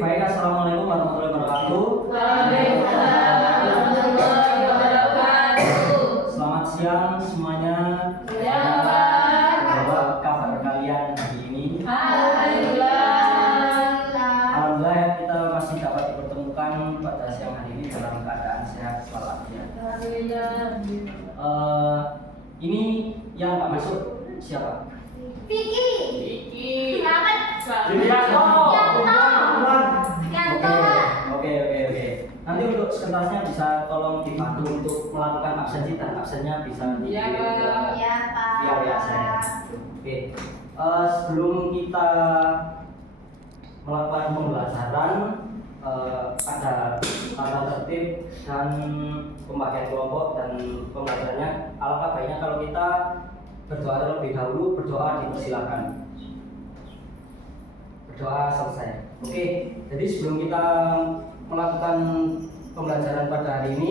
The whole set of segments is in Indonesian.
baik. Assalamualaikum warahmatullahi wabarakatuh. Waalaikumsalam warahmatullahi wabarakatuh. Selamat siang semuanya. Siang, Pak. Apa kabar kalian hari ini? Alhamdulillah. Kita masih dapat dipertemukan pada siang hari ini dalam keadaan sehat walafiat. Alhamdulillah. Ini yang nggak masuk siapa? Iki. Oke. Nanti untuk sekretasnya bisa tolong dibantu untuk melakukan absensi dan absennya bisa di Iya, Pak. biar ya saya. Oke. Sebelum kita melakukan pembelajaran ada tata tertib dan pembagian kelompok dan pembelajarannya. Alangkah baiknya kalau kita berdoa terlebih dahulu. Berdoa dipersilakan. Berdoa selesai. Oke. Jadi sebelum kita melakukan pembelajaran pada hari ini,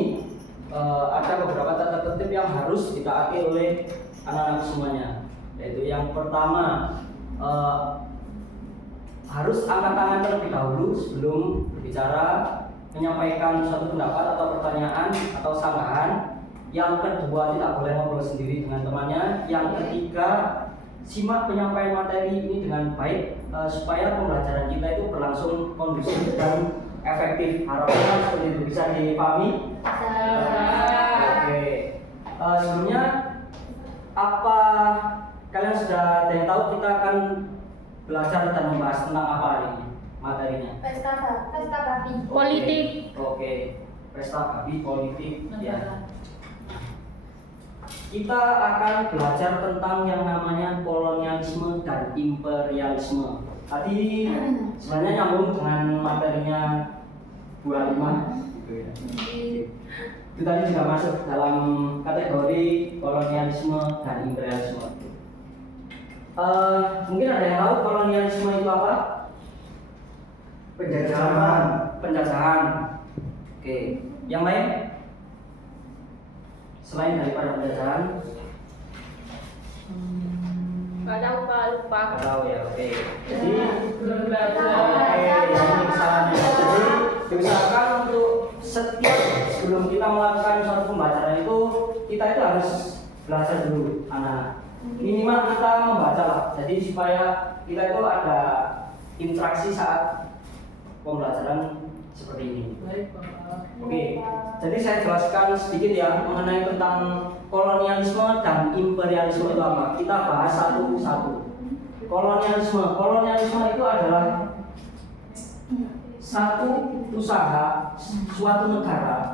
ada beberapa tata tertib yang harus ditaati oleh anak-anak semuanya. Yaitu yang pertama, harus angkat tangan terlebih dahulu sebelum berbicara, menyampaikan suatu pendapat atau pertanyaan atau sanggahan. Yang kedua, tidak boleh ngobrol sendiri dengan temannya. Yang ketiga, simak penyampaian materi ini dengan baik supaya pembelajaran kita itu berlangsung kondusif dan efektif. Harapannya seperti itu. Bisa dipahami? Oke. Sebelumnya, apa kalian sudah ada yang tahu kita akan belajar dan membahas tentang apa hari ini materinya? Pesta babi. Politik. Oke. Pesta babi politik ya. Kita akan belajar tentang yang namanya kolonialisme dan imperialisme. Tadi sebenarnya nyambung dengan materinya Bu Halimah. Itu tadi juga masuk dalam kategori kolonialisme dan imperialisme. Mungkin ada yang tahu kolonialisme itu apa? Penjajahan. Oke. Yang lain? Selain daripada penjajahan? Nggak tahu, Pak, lupa. Nggak tahu ya. Oke. Jadi Belum belajar. ini kesalahannya. Jadi diusahakan untuk setiap sebelum kita melakukan suatu pembelajaran itu kita itu harus belajar dulu anak. Minimal kita membaca lah. Jadi supaya kita itu ada interaksi saat pembelajaran seperti ini. Baik, Pak. Oke, jadi saya jelaskan sedikit ya mengenai tentang kolonialisme dan imperialisme itu apa. Kita bahas satu-satu. Kolonialisme itu adalah satu usaha suatu negara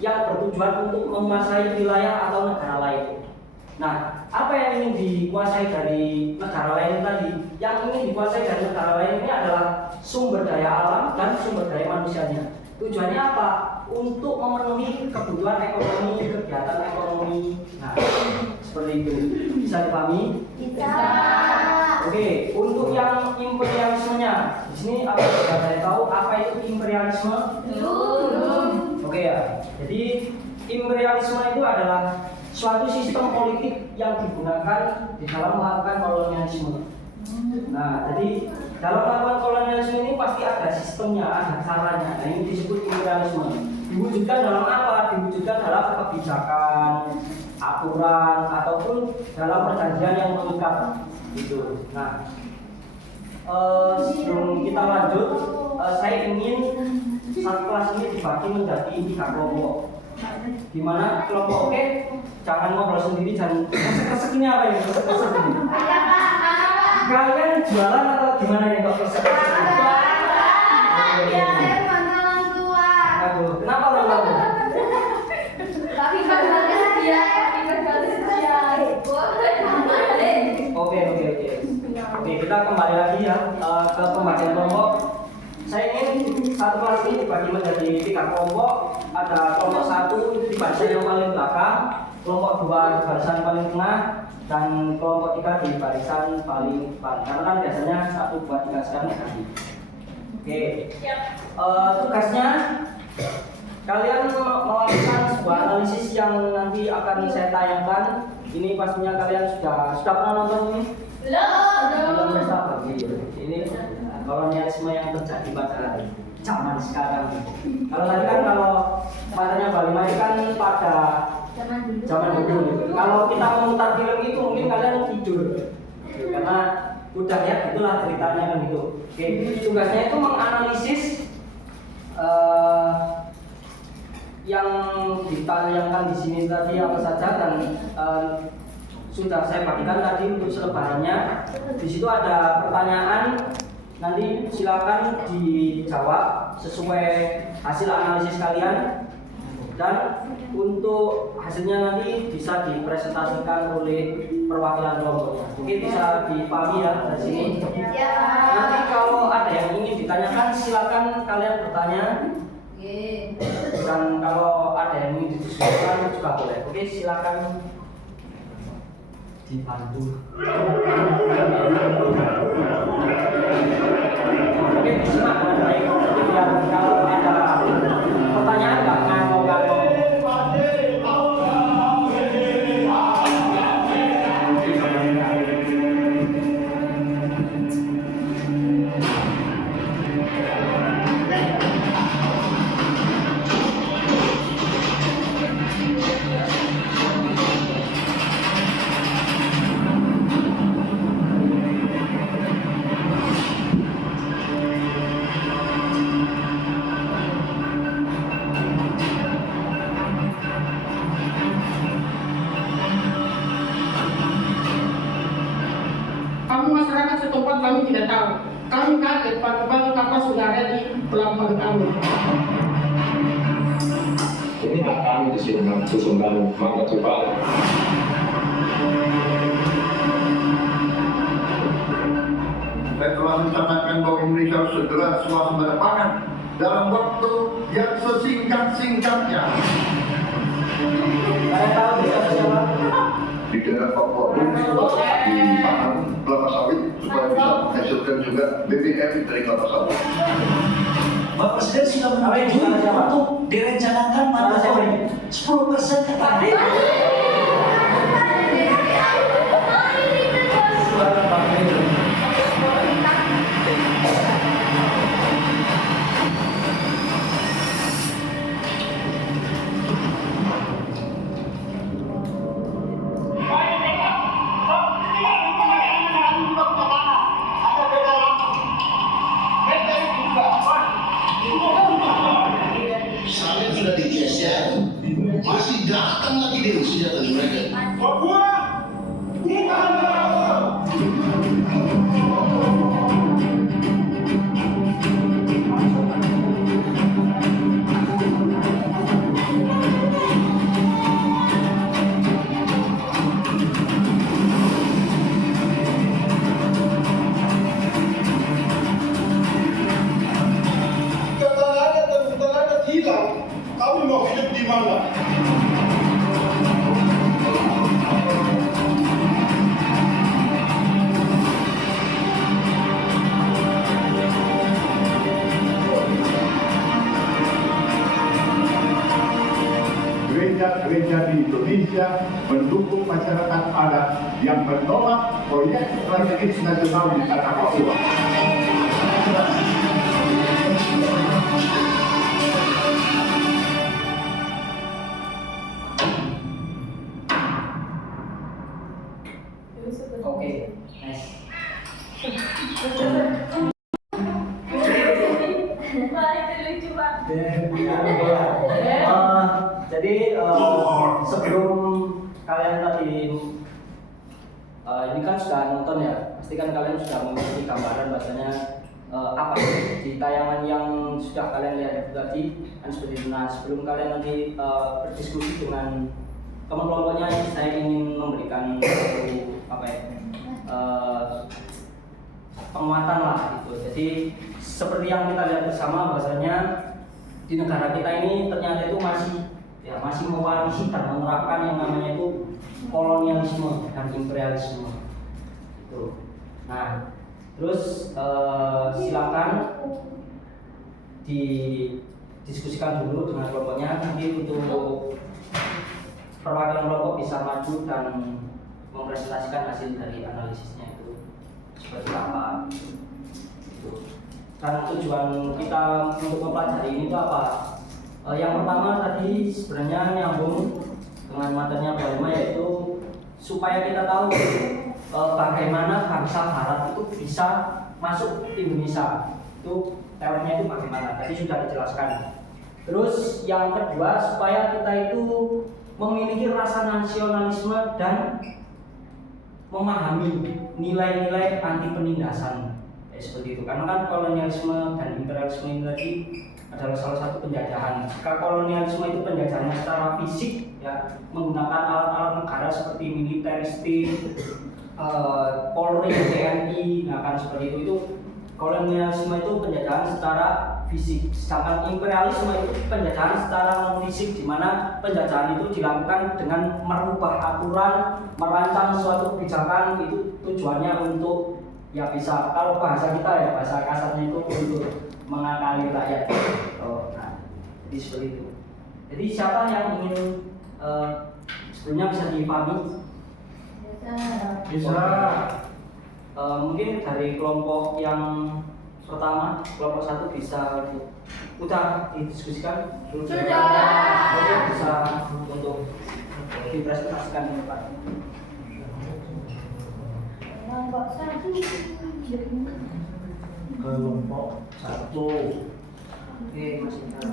yang bertujuan untuk menguasai wilayah atau negara lain. Nah, apa yang ingin dikuasai dari negara lain tadi? Yang ingin dikuasai dari negara lain ini adalah sumber daya alam dan sumber daya manusianya. Tujuannya apa? Untuk memenuhi kebutuhan ekonomi, kegiatan ekonomi. Nah, seperti itu. Bisa dipahami? Bisa. Oke, untuk yang imperialismenya, di sini apa sudah saya tahu apa itu imperialisme? Belum. Oke ya. Jadi imperialisme itu adalah suatu sistem politik yang digunakan di dalam melakukan kolonialisme. Nah, jadi dalam melakukan kolonialisme ini pasti ada sistemnya, ada caranya. Nah, ini disebut imperialisme. Diwujudkan dalam apa? Diwujudkan dalam kebijakan, aturan, ataupun dalam perjanjian yang mengikat. Gitu. Nah, sebelum kita lanjut, saya ingin satu kelas ini dibagi menjadi 3 kelompok. Gimana kelompok? Oke, jangan ngobrol sendiri, jangan kesek ini apa ini? Kesek ini. Kalian jualan atau gimana nih kok kesek? Aduh, kenapa orang kamu? Oke, kita kembali lagi ya ke pembagian kelompok. Saya ingin satu kelas ini dibagi menjadi 3 kelompok. Ada kelompok 1 di barisan yang paling belakang, kelompok 2 di barisan paling tengah, dan kelompok 3 di barisan paling depan. Karena kan biasanya 1, 2, 3 sekarang negatif. Oke. Tugasnya kalian melakukan sebuah analisis yang nanti akan saya tayangkan. Ini pastinya kalian sudah pernah nonton ini? Belum. Film Pesta Babi. Ini kolonialisme yang terjadi pada zaman sekarang. Kalau tadi kan kalau matanya Bali Maju kan pada zaman dulu. Kalau kita memutar film itu mungkin kalian tidur, karena udah ya itulah ceritanya kan gitu. Oke, tugasnya itu menganalisis yang ditayangkan di sini tadi apa saja, dan sudah saya bagikan tadi untuk selebarannya. Di situ ada pertanyaan, nanti silakan dijawab sesuai hasil analisis kalian, dan untuk hasilnya nanti bisa dipresentasikan oleh perwakilan kelompoknya. Oke, bisa dipahami ya dari sini. Nanti kalau ada yang ingin ditanyakan silakan kalian bertanya. Dan kalau ada yang ingin didiskusikan juga boleh. Oke, silakan dibantu. Oke, disimak dengan baik. Biar kalau ada pertanyaan nggak ngangong-ngangong. Kami masyarakat setempat kami tidak tahu. Kami kaget pagi-pagi kapal sudah ada di pelabuhan kami. Ini hak kami di sini, sesungguhnya maka cepat. Saya telah mencatatkan bahwa Indonesia harus segera swasembada pangan dalam waktu yang sesingkat-singkatnya. Saya tahu bisa siapa. Di daerah Papua ini ditanam kelapa sawit supaya bisa menghasilkan juga BBM dari kelapa sawit. Bapak Presiden sudah menyebut untuk direncanakan manfaat 10% kepada Saleh sudah digeser, masih datang lagi di senjata mereka. Tenaga hilang, kami mau hidup di mana? Gereja-gereja di Indonesia mendukung masyarakat adat yang menolak proyek strategis nasional di tanah Papua. Oke, nice. Jadi sebelum kalian tadi ini kan sudah nonton ya, pasti kan kalian sudah memiliki gambaran bahasanya apa di tayangan yang sudah kalian lihat itu tadi kan seperti itu. Nah, sebelum kalian nanti berdiskusi dengan teman kelompoknya, saya ingin memberikan apa ya penguatan lah gitu. Jadi seperti yang kita lihat bersama bahasanya di negara kita ini ternyata itu masih mewarisi dan menerapkan yang namanya itu kolonialisme dan imperialisme itu. Nah, terus silakan didiskusikan dulu dengan kelompoknya, nanti untuk perwakilan kelompok bisa maju dan mempresentasikan hasil dari analisisnya itu seperti apa. Dan tujuan kita untuk mempelajari ini itu apa? Yang pertama tadi sebenarnya nyambung dengan materinya Pak Lima, yaitu supaya kita tahu bagaimana bangsa Barat itu bisa masuk ke Indonesia. Itu teorinya itu bagaimana? Tadi sudah dijelaskan. Terus yang kedua, supaya kita itu memiliki rasa nasionalisme dan memahami nilai-nilai anti penindasan. Seperti itu. Karena kan kolonialisme dan imperialisme ini tadi adalah salah satu penjajahan. Jika kolonialisme itu penjajahannya secara fisik, ya, menggunakan alat-alat negara seperti militeristik, Polri, TNI, nah kan seperti itu kolonialisme itu penjajahan secara fisik. Sedangkan imperialisme itu penjajahan secara non fisik, di mana penjajahan itu dilakukan dengan merubah aturan, merancang suatu kebijakan, itu tujuannya untuk ya bisa, kalau bahasa kita ya bahasa kasarnya itu untuk mengakali rakyat. Nah, jadi seperti itu. Jadi siapa yang ingin sebelumnya bisa dipahami? Bisa. Mungkin dari kelompok yang pertama, kelompok 1 bisa udah didiskusikan? Sudah. Oke, bisa untuk dipresentasikan di depan. Kelompok 1. Kelompok 1. Oke, Mas Indra.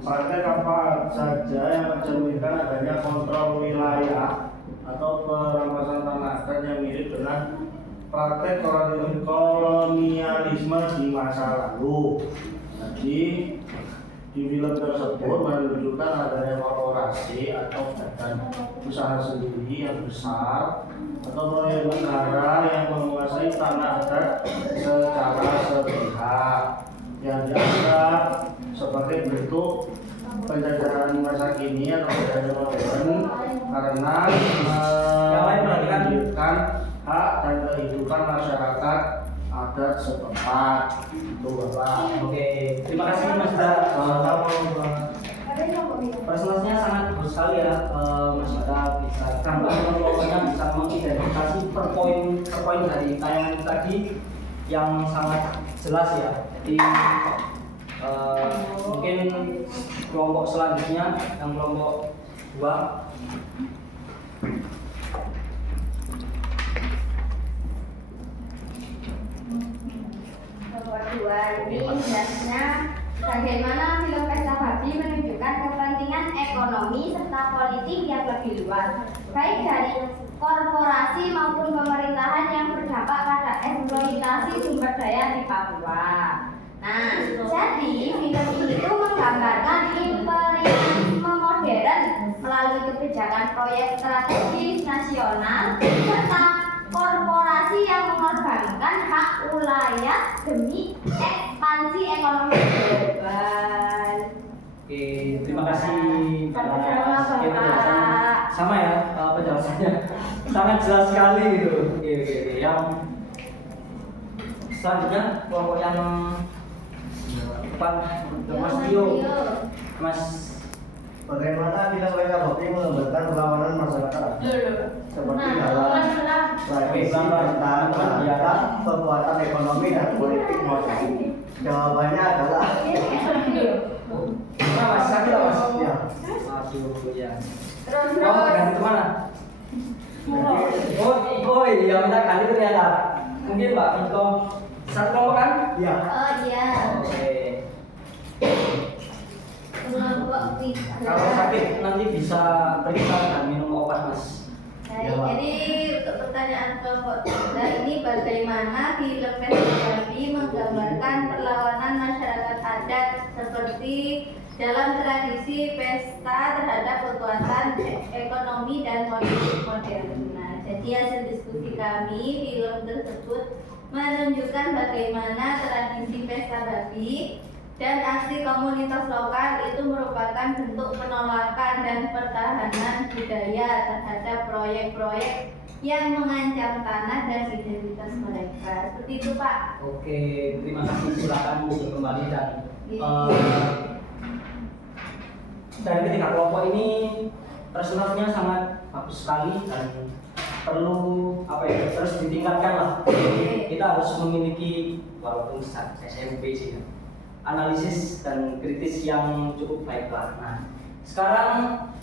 Praktek apa saja yang mencerminkan adanya kontrol wilayah atau perampasan tanah adat yang mirip dengan praktek kolonialisme di masa lalu. Jadi di film tersebut menunjukkan adanya korporasi atau badan usaha sendiri yang besar atau proyek negara yang menguasai tanah adat secara sepihak, yang dianggap sebagai bentuk penjajahan masa kini atau penjajahan modern karena melanjutkan hak dan kehidupan masyarakat adat setempat. Itu Bapak. Oke, terima kasih Mas Indra. Presentasinya sangat bagus sekali ya, Mas Indra. Bisa gambar-gambarnya bisa mengidentifikasi per poin dari tayangan tadi yang sangat jelas ya. Jadi mungkin kelompok selanjutnya yang kelompok 2. Nomor 2 ini jelasnya bagaimana film Pesta Babi menunjukkan kepentingan ekonomi serta politik yang lebih luas, baik dari korporasi maupun pemerintahan yang berdampak pada eksploitasi sumber daya di Papua. Nah, jadi film itu menggambarkan imperialisme modern melalui kebijakan proyek strategis nasional serta korporasi yang mengorbankan hak wilayah demi ekspansi ekonomi global. Oke, terima kasih. Sama-sama, Bapak. Sama ya penjelasannya, sangat jelas sekali gitu. Oke. Yang selanjutnya kelompok yang depan, Mas Tio. Mas, Bagaimana film Pesta Babi menggambarkan perlawanan masyarakat seperti dalam tradisi tentang kegiatan, kekuatan ekonomi dan politik modern? Jawabannya adalah Mas, sakit lah Mas. ya. Aduh, ya. Terus Kamu ganti kemana? Oh iya, minta ganti ternyata. Mungkin Mbak Vito satu kelompok kan? Ya. Oh iya. Oke. Kelompok Kalau sakit nanti bisa periksa dan minum obat Mas. Baik, jadi untuk pertanyaan kelompok 3 ini bagaimana film Pesta Babi menggambarkan perlawanan masyarakat adat seperti dalam tradisi pesta terhadap kekuatan ekonomi dan politik modern. Nah, jadi hasil diskusi kami, film tersebut menunjukkan bagaimana tradisi Pesta Babi dan aksi komunitas lokal itu merupakan bentuk penolakan dan pertahanan budaya terhadap proyek-proyek yang mengancam tanah dan identitas mereka. Seperti itu, Pak. Oke, terima kasih. Silakan untuk kembali dan dari ketiga kelompok ini presentasinya sangat bagus sekali dan perlu apa ya, terus ditingkatkan lah. Kita harus memiliki, walaupun SMP sih ya, analisis dan kritis yang cukup baik lah. Nah, sekarang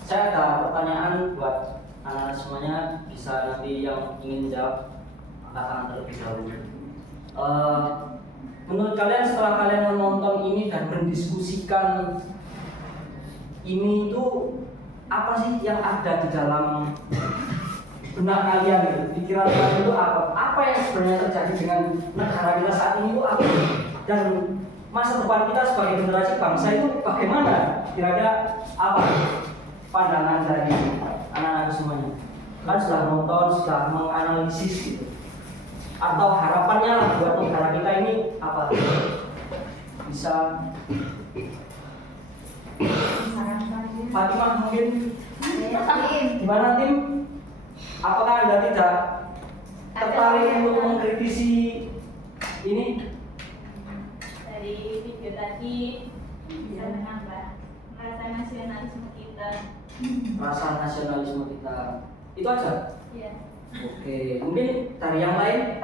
saya ada pertanyaan buat anak semuanya, bisa nanti yang ingin jawab angkat tangan terlebih dahulu. Menurut kalian setelah kalian menonton ini dan mendiskusikan ini itu apa sih yang ada di dalam benak kalian gitu? Pikiran kalian itu apa? Apa yang sebenarnya terjadi dengan negara kita saat ini itu apa? Dan masa depan kita sebagai generasi bangsa itu bagaimana? Kira-kira apa pandangan dari anak-anak semuanya? Kan sudah nonton, sudah menganalisis gitu. Atau harapannya lah buat negara kita ini apa? Bisa Fatimah mungkin gimana Tim? Apakah Anda tidak tertarik untuk mengkritisi ini? Dari video tadi bisa menambah rasa nasionalisme kita. Rasa nasionalisme kita. Itu aja? Iya. Oke, mungkin dari yang lain?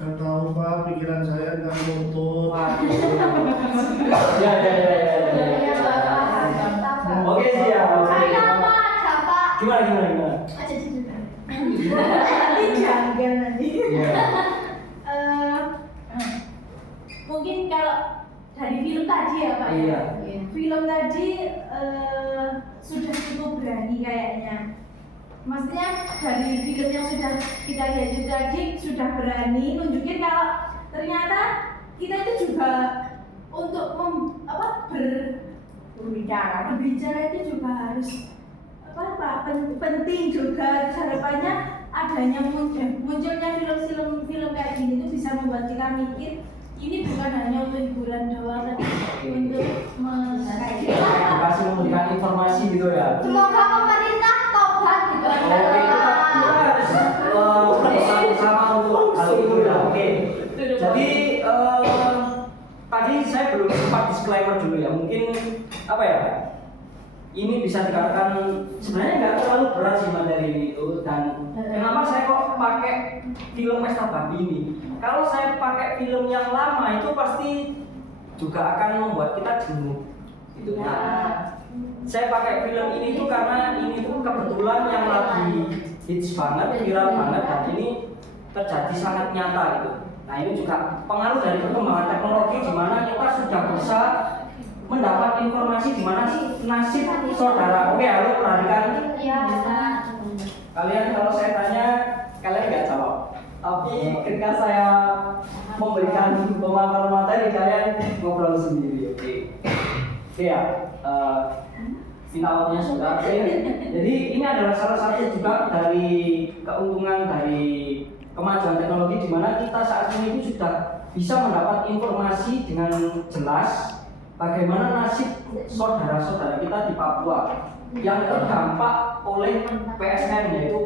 Gak tahu Pak, pikiran saya nggak nuntut. Ya. Oke siap. Gimana? Mungkin kalau dari film tadi ya Pak. Iya. Film tadi sudah cukup berani kayaknya. Maksudnya dari film yang sudah kita lihat itu tadi sudah berani nunjukin kalau ternyata kita itu juga untuk berbicara itu juga harus penting juga. Harapannya adanya munculnya film kayak gini itu bisa membuat kita mikir ini bukan hanya untuk hiburan doang, tapi untuk Kasih memberikan informasi gitu ya. semoga pemerintah tobat gitu. Oke, kita harus bersama-sama untuk hal itu ya. Oke. Jadi tadi saya belum sempat disclaimer dulu ya. Mungkin apa ya? Ini bisa dikatakan sebenarnya nggak terlalu berat sih materi itu, dan kenapa saya kok pakai film Pesta Babi ini? Kalau saya pakai film yang lama itu pasti juga akan membuat kita jenuh. Gitu. Nah, saya pakai film ini tuh karena ini tuh kebetulan yang lagi hits banget, viral banget, dan ini terjadi sangat nyata gitu. Nah, ini juga pengaruh dari perkembangan teknologi di mana kita sudah bisa mendapat informasi di mana sih nasib saudara. Oke, halo, perhatikan. Iya. Kalian kalau saya tanya, kalian nggak jawab. Tapi ketika saya memberikan pemaparan materi, kalian ngobrol sendiri. Oke ya. Finalnya sudah. Jadi ini adalah salah satu juga dari keuntungan dari kemajuan teknologi di mana kita saat ini itu sudah bisa mendapat informasi dengan jelas bagaimana nasib saudara-saudara kita di Papua yang terdampak oleh PSN, yaitu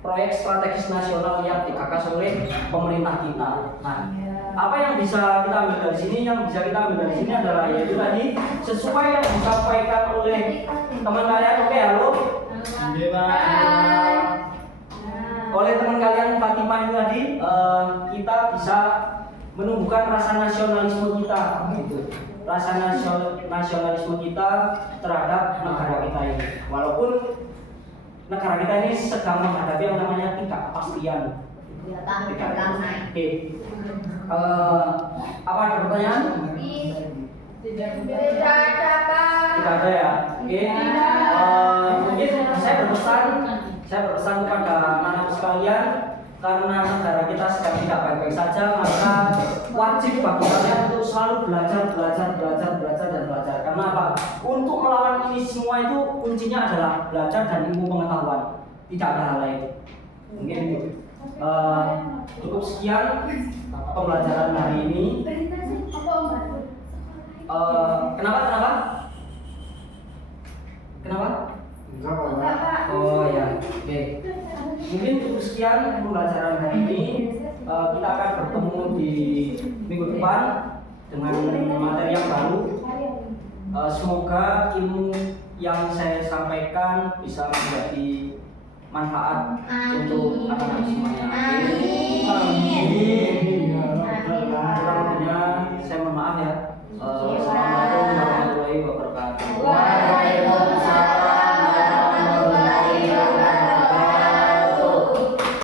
proyek strategis nasional yang digagas oleh pemerintah kita. Nah, apa yang bisa kita ambil dari sini? Yang bisa kita ambil dari sini adalah yaitu tadi sesuai yang disampaikan oleh teman kalian. Oke, halo. Oleh teman kalian Fatimah itu tadi, kita bisa menumbuhkan rasa nasionalisme kita, gitu. Rasa nasionalisme kita terhadap negara kita ini. Walaupun negara kita ini sedang menghadapi yang namanya ketidakpastian. Oke. Apa ada pertanyaan? Tidak ada ya. Oke. Mungkin saya berpesan kepada anak sekalian, karena negara kita sedang tidak baik-baik saja, maka wajib bagi kalian untuk selalu belajar. Karena apa? Untuk melawan ini semua itu kuncinya adalah belajar dan ilmu pengetahuan. Tidak ada hal lain. Mungkin itu. Cukup sekian pembelajaran hari ini. Kenapa? Oh ya, oke. Mungkin cukup sekian pembelajaran hari ini. Kita akan bertemu di minggu depan dengan materi yang baru. Semoga ilmu yang saya sampaikan bisa menjadi manfaat untuk anak-anak semuanya. Amin. Kurang lebihnya saya mohon maaf ya.